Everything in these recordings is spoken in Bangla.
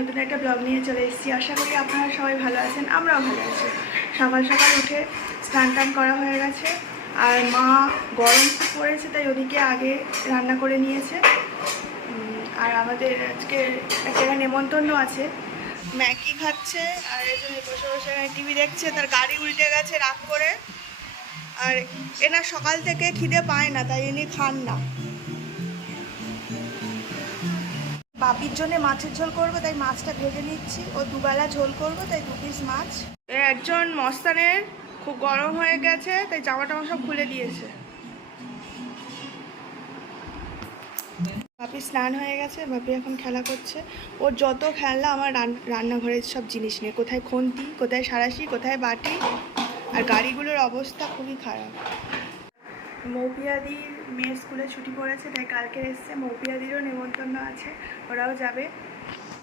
নতুন একটা ব্লগ নিয়ে চলে এসেছি। আশা করি আপনারা সবাই ভালো আছেন, আমরাও ভালো আছি। সকাল সকাল উঠে স্নান টান করা হয়ে গেছে। আর মা গরম পড়েছে, তাই ওদিকে আগে রান্না করে নিয়েছে। আর আমাদের আজকে একটা নেমন্তন্ন আছে। ম্যাগি খাচ্ছে, আর এই জন্য বসে বসে টিভি দেখছে, তার গাড়ি উল্টে গেছে রাগ করে। আর এনার সকাল থেকে খিদে পায় না, তাই ইনি খান না। বাপির জন্য মাছের ঝোল করব তাই মাছটা ভেজে নিচ্ছি। ও দুবেলা ঝোল করব তাই দু পিস মাছ। একজন মস্তানের খুব গরম হয়ে গেছে তাই জামা টামা সব খুলে দিয়েছে। বাপি স্নান হয়ে গেছে বাপি এখন খেলা করছে। ওর যত খেলা আমার রান- রান্নাঘরের সব জিনিস নিয়ে কোথায় খুন্তি কোথায় সারাশি কোথায় বাটি আর গাড়িগুলোর অবস্থা খুবই খারাপ। মৌপিয়াদির মেয়ে স্কুলে ছুটি পড়েছে, তাই কালকে এসছে মৌপিয়াদিরও নেমন্তন্ন আছে, ওরাও যাবে।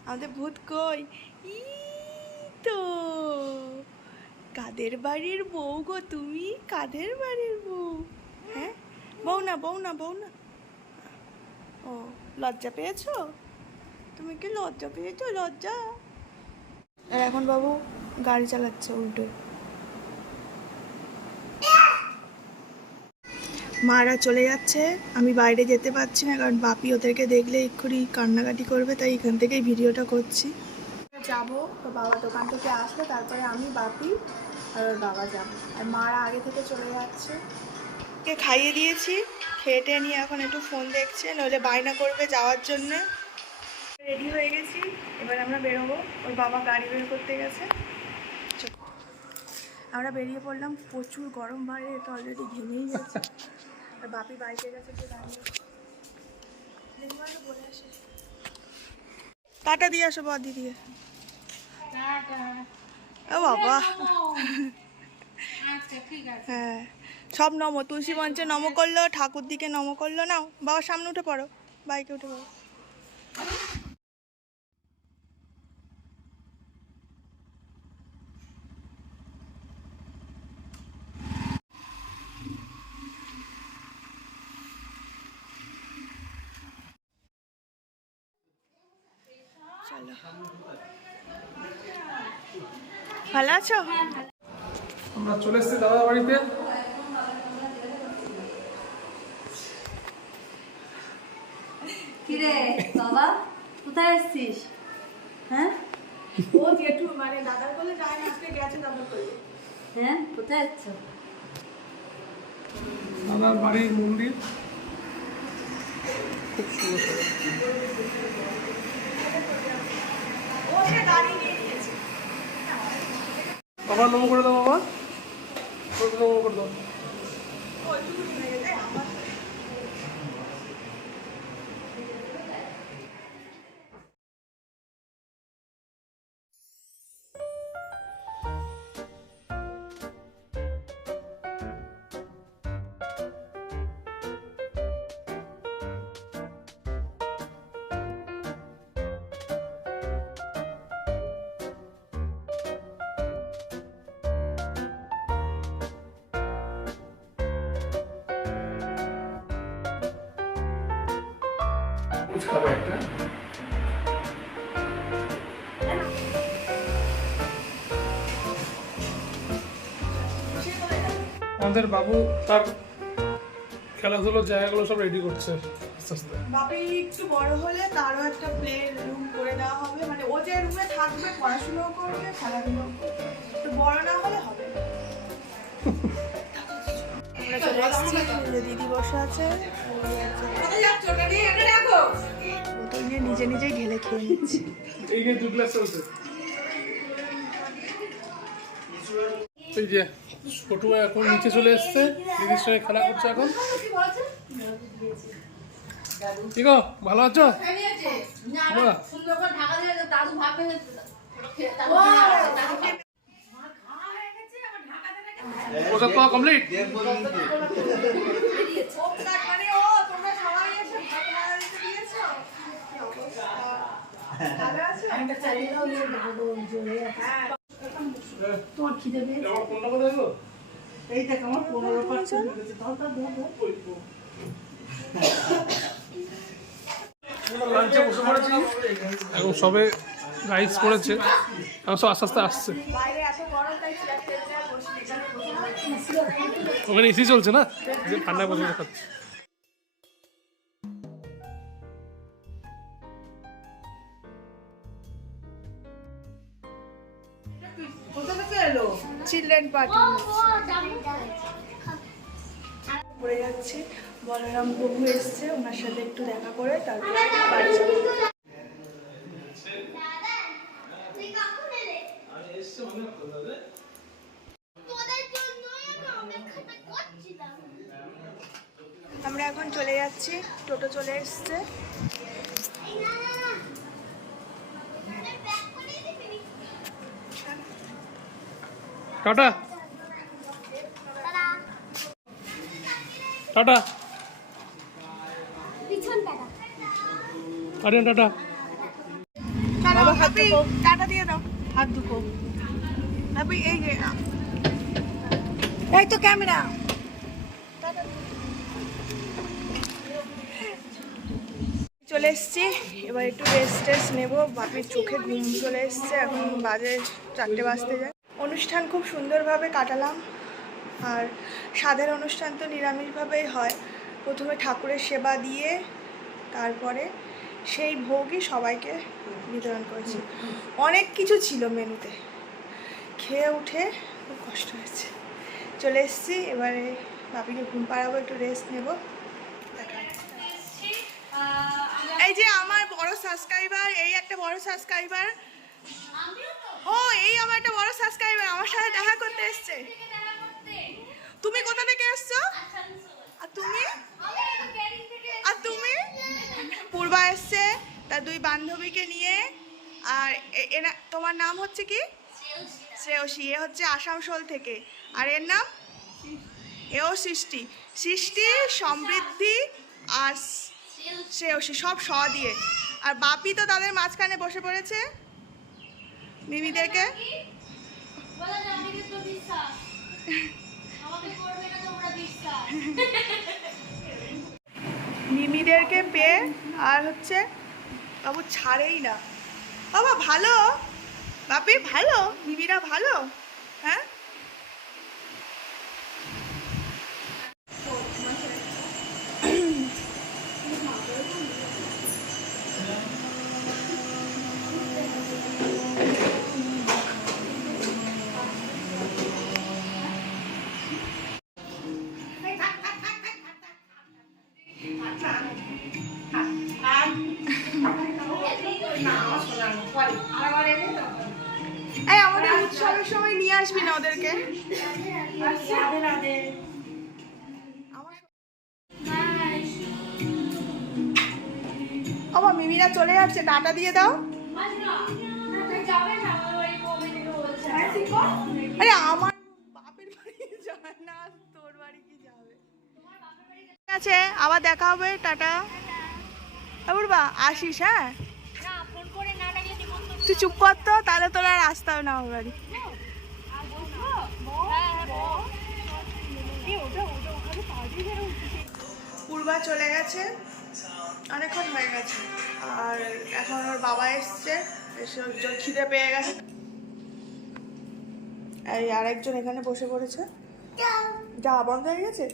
আমাদের ভূত কই? ই তো কাদের বাড়ির বউ গো তুমি? কাদের বাড়ির বউ? হ্যাঁ? বউ না বউ না বউ না। ও, লজ্জা পেয়েছ? তুমি কি লজ্জা পেয়েছ? লজ্জা? আর এখন বাবু গাড়ি চালাচ্ছে উল্টো। মারা চলে যাচ্ছে। আমি বাইরে যেতে পারছি না কারণ বাপি ওদেরকে দেখলে এক্ষুনি কান্নাকাটি করবে তাই এখান থেকেই ভিডিওটা করছি। যাব তো বাবা দোকান থেকে আসলে তারপরে আমি বাপি আর ওর বাবা যাব। আর মারা আগে থেকে চলে যাচ্ছে। কে খাইয়ে দিয়েছি খেয়ে টেয়ে নিয়ে এখন একটু ফোন দেখছে নইলে বায়না করবে যাওয়ার জন্য। রেডি হয়ে গেছি এবার আমরা বেরোবো। ওর বাবা গাড়ি বের করতে গেছে। আমরা বেরিয়ে পড়লাম প্রচুর গরম বাইরে তো অলরেডি ঘেমেই যাচ্ছে। আর বাপি বাইকে গেছে তো দাঁড়িয়ে বলে আসে। টাটা দিয়ে আসো বাদি দিয়ে ও বাবা। হ্যাঁ সব নম। তুলসী মঞ্চে নম করল ঠাকুর দিকে নম করল। নাও বাবা সামনে উঠে পড়ো। বাইকে উঠে পড়ো। চলো। ভালো আছো? আমরা চলে এসেছি দাদা বাড়িতে। কিরে বাবা কোথায় এসছিস? হ্যাঁ? ও জেঠু মানে দাদার বলে যায় না আজকে গেছে দাদার বলে হ্যাঁ কোথায় যাচ্ছ? দাদার বাড়ির মন্দির। খুব সুন্দর ও সে গাড়ি নিয়ে নিয়েছে বাবা নম করে দাও বাবা। খাবে একটা? আমাদের বাবু তার খেলাধুলোর জায়গাগুলো সব রেডি করছে। আস্তে আস্তে। বাপি একটু বড় হলে তারও একটা প্লে রুম করে দেওয়া হবে। মানে ও যে রুমে থাকবে পড়াশুনোও করবে খেলাধুলো করবে। একটু বড় না হলে হবে। আমরা চলে এসেছি দিদি বসে আছে। বোতল নিয়ে নিজে নিজেই ঢেলে খেয়ে নিচ্ছি। এই যে দু গ্লাস চলছে এই ছোটু এখন নিচে চলে এসছে। দিদির সঙ্গে খেলা করছে এখন। কি ভালো আছো? ও তোমরা সবাই এসে ভাত দিতে দিয়েছ কি অবস্থা? ভালো আছো? খিদে পেয়ে আমার ফোনটা কোথায় গো? এই দেখ আমার পনেরো পার্সেন্ট এখন সবে রাইস করেছে। সব আস্তে আস্তে আসছে। ওখানে এসি চলছে না? যে ঠান্ডায় বসে বসে খাচ্ছে। Children party. পড়ে যাচ্ছি। বলরাম প্রভু এসছে ওনার সাথে একটু দেখা করে তারপর বাড়ি যাব তোদের জন্যই আমি অপেক্ষাটা করছিলাম আমরা এখন চলে যাচ্ছি টোটো চলে এসছে। টাটা। টাটা। আরে টাটা। টাটা দিয়ে দাও। হাত দুকো। এই যে এই তো ক্যামেরা। চলে এসছি। এবার একটু রেস্ট টেস্ট নেব। বাপির চোখে ঘুম চলে এসছে। এখন বাজে চারটে বাজতে যায়। অনুষ্ঠান খুব সুন্দরভাবে কাটালাম। আর স্বাদের অনুষ্ঠান তো নিরামিষভাবেই হয়। প্রথমে ঠাকুরের সেবা দিয়ে তারপরে সেই ভোগই সবাইকে বিতরণ করেছি। অনেক কিছু ছিল মেনুতে। খেয়ে উঠে খুব কষ্ট হয়েছে। চলে এসেছি। এবারে বাপিকে ঘুম পাড়াবো, একটু রেস্ট নেব। যে আমার বড় সাবস্ক্রাইবার এই একটা বড় সাবস্ক্রাইবার ও, এই আমার একটা বড় সাবস্ক্রাইবার আমার সাথে দেখা করতে এসছে। তুমি কোথা থেকে এসছো? আর তুমি? আর তুমি? পূর্বা এসছে, তার দুই বান্ধবীকে নিয়ে। আর এনা, তোমার নাম হচ্ছে কি? শ্রেয়সী, এ হচ্ছে আসানসোল থেকে। আর এর নাম? এও সৃষ্টি। সৃষ্টি, সমৃদ্ধি, আর শ্রেয়সী সব স দিয়ে। আর বাপি তো তাদের মাঝখানে বসে পড়েছে। মিমিদেরকে। মিমিদেরকে পেয়ে আর হচ্ছে বাবু ছাড়েই না। বাবা ভালো? বাপি ভালো? মিমিরা ভালো? হ্যাঁ? এই আমাদের উৎসবের সময় নিয়ে আসবি না ওদেরকে? মিমিরা চলে যাচ্ছে টাটা দিয়ে দাও। আরে আমার বাপের বাড়ি যায় না তোর বাড়ি কি যাবে ঠিক আছে আবার দেখা হবে টাটা। বুড়বা আসিস হ্যাঁ? তুই চুপ কর তো তাহলে তোর আর আসতে হবে না আমার বাড়ি। পূর্বা চলে গেছে অনেকক্ষণ হয়ে গেছে। আর এখন ওর বাবা এসছে এসে খিদে পেয়ে গেছে। এই আরেকজন এখানে বসে পড়েছে। যা বন্ধ হয়ে গেছে?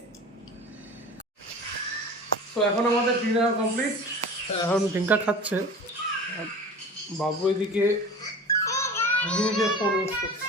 তো এখন আমাদের ডিনার কমপ্লিট এখন ডিঙ্কা খাচ্ছে। বাবু এদিকে ফোন ইউজ করছে।